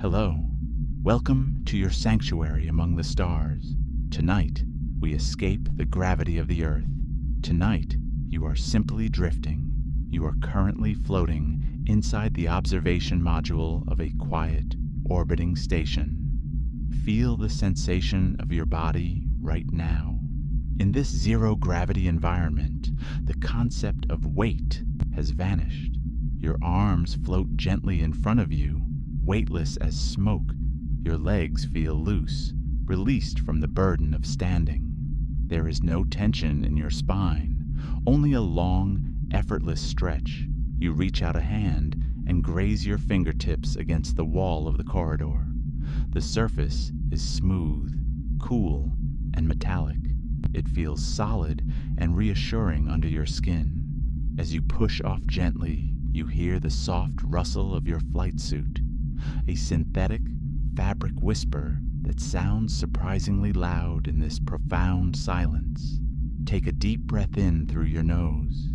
Hello. Welcome to your sanctuary among the stars. Tonight, we escape the gravity of the Earth. Tonight, you are simply drifting. You are currently floating inside the observation module of a quiet, orbiting station. Feel the sensation of your body right now. In this zero-gravity environment, the concept of weight has vanished. Your arms float gently in front of you, weightless as smoke. Your legs feel loose, released from the burden of standing. There is no tension in your spine, only a long, effortless stretch. You reach out a hand and graze your fingertips against the wall of the corridor. The surface is smooth, cool, and metallic. It feels solid and reassuring under your skin. As you push off gently, you hear the soft rustle of your flight suit, a synthetic fabric whisper that sounds surprisingly loud in this profound silence. Take a deep breath in through your nose.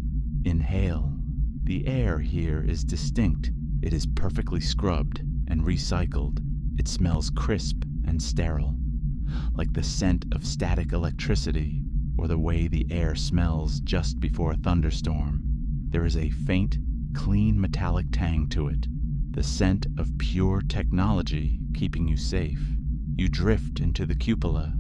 Inhale. The air here is distinct. It is perfectly scrubbed and recycled. It smells crisp and sterile, like the scent of static electricity or the way the air smells just before a thunderstorm. There is a faint, clean metallic tang to it, the scent of pure technology keeping you safe. You drift into the cupola.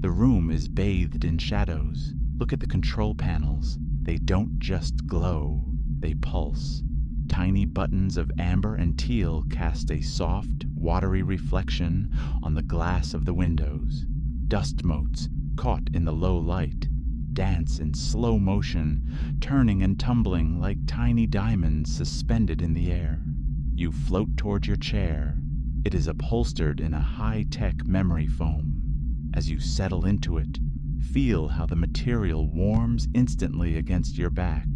The room is bathed in shadows. Look at the control panels. They don't just glow, they pulse. Tiny buttons of amber and teal cast a soft, watery reflection on the glass of the windows. Dust motes, caught in the low light, dance in slow motion, turning and tumbling like tiny diamonds suspended in the air. You float toward your chair. It is upholstered in a high-tech memory foam. As you settle into it, feel how the material warms instantly against your back.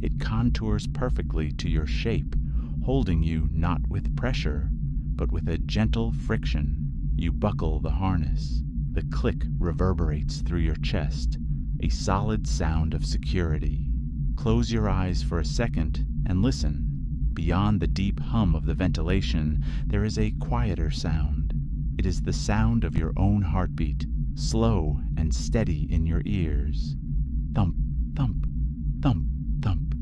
It contours perfectly to your shape, holding you not with pressure, but with a gentle friction. You buckle the harness. The click reverberates through your chest, a solid sound of security. Close your eyes for a second and listen. Beyond the deep hum of the ventilation, there is a quieter sound. It is the sound of your own heartbeat, slow and steady in your ears. Thump, thump, thump, thump.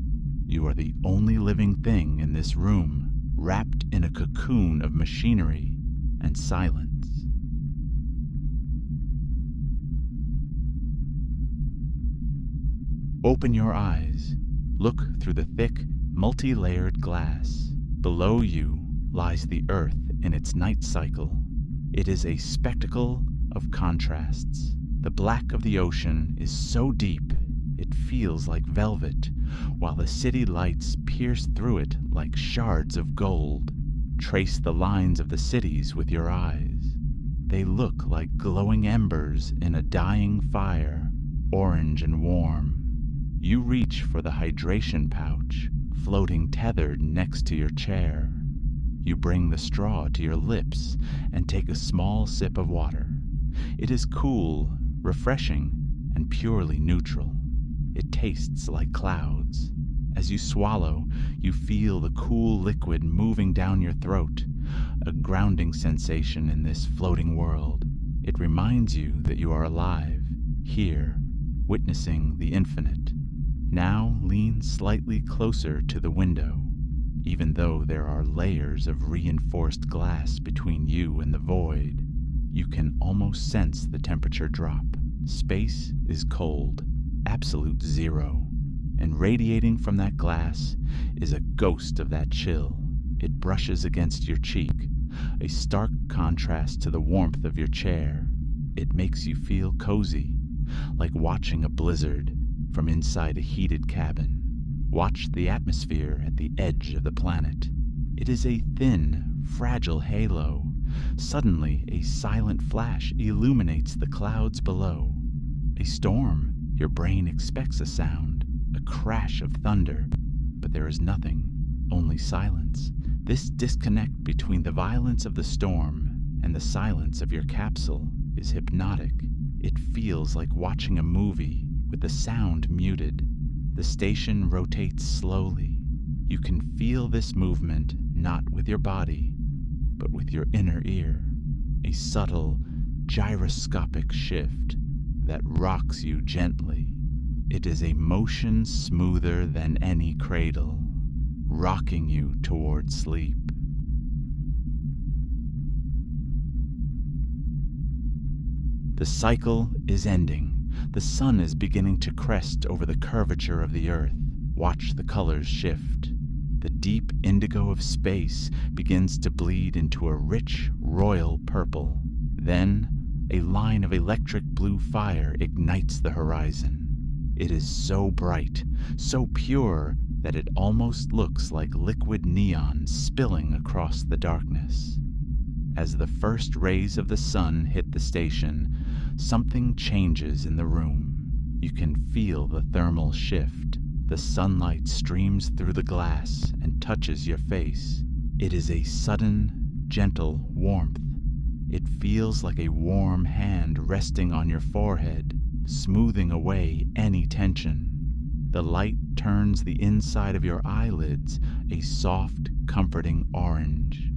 You are the only living thing in this room, wrapped in a cocoon of machinery and silence. Open your eyes. Look through the thick, multi-layered glass. Below you lies the Earth in its night cycle. It is a spectacle of contrasts. The black of the ocean is so deep it feels like velvet, while the city lights pierce through it like shards of gold. Trace the lines of the cities with your eyes. They look like glowing embers in a dying fire, orange and warm. You reach for the hydration pouch, floating tethered next to your chair. You bring the straw to your lips and take a small sip of water. It is cool, refreshing, and purely neutral. It tastes like clouds. As you swallow, you feel the cool liquid moving down your throat, a grounding sensation in this floating world. It reminds you that you are alive, here, witnessing the infinite. Now lean slightly closer to the window. Even though there are layers of reinforced glass between you and the void, you can almost sense the temperature drop. Space is cold, absolute zero, and radiating from that glass is a ghost of that chill. It brushes against your cheek, a stark contrast to the warmth of your chair. It makes you feel cozy, like watching a blizzard from inside a heated cabin. Watch the atmosphere at the edge of the planet. It is a thin, fragile halo. Suddenly, a silent flash illuminates the clouds below. A storm. Your brain expects a sound, a crash of thunder, but there is nothing, only silence. This disconnect between the violence of the storm and the silence of your capsule is hypnotic. It feels like watching a movie with the sound muted. The station rotates slowly. You can feel this movement not with your body, but with your inner ear, a subtle, gyroscopic shift that rocks you gently. It is a motion smoother than any cradle, rocking you toward sleep. The cycle is ending. The sun is beginning to crest over the curvature of the earth. Watch the colors shift. The deep indigo of space begins to bleed into a rich, royal purple. Then, a line of electric blue fire ignites the horizon. It is so bright, so pure, that it almost looks like liquid neon spilling across the darkness. As the first rays of the sun hit the station, something changes in the room. You can feel the thermal shift. The sunlight streams through the glass and touches your face. It is a sudden, gentle warmth. It feels like a warm hand resting on your forehead, smoothing away any tension. The light turns the inside of your eyelids a soft, comforting orange.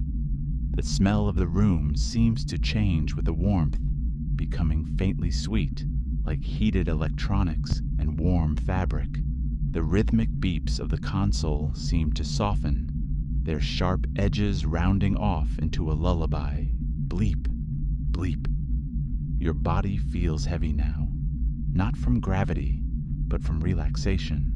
The smell of the room seems to change with the warmth, becoming faintly sweet, like heated electronics and warm fabric. The rhythmic beeps of the console seem to soften, their sharp edges rounding off into a lullaby. Bleep, bleep. Your body feels heavy now, not from gravity, but from relaxation.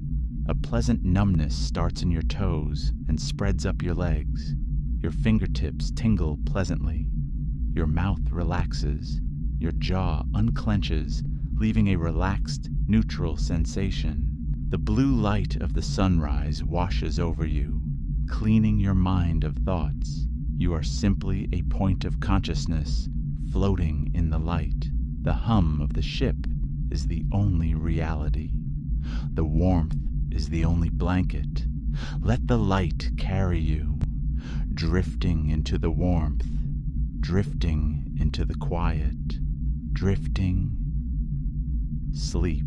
A pleasant numbness starts in your toes and spreads up your legs. Your fingertips tingle pleasantly. Your mouth relaxes. Your jaw unclenches, leaving a relaxed, neutral sensation. The blue light of the sunrise washes over you, cleaning your mind of thoughts. You are simply a point of consciousness, floating in the light. The hum of the ship is the only reality. The warmth is the only blanket. Let the light carry you, drifting into the warmth, drifting into the quiet, drifting, sleep.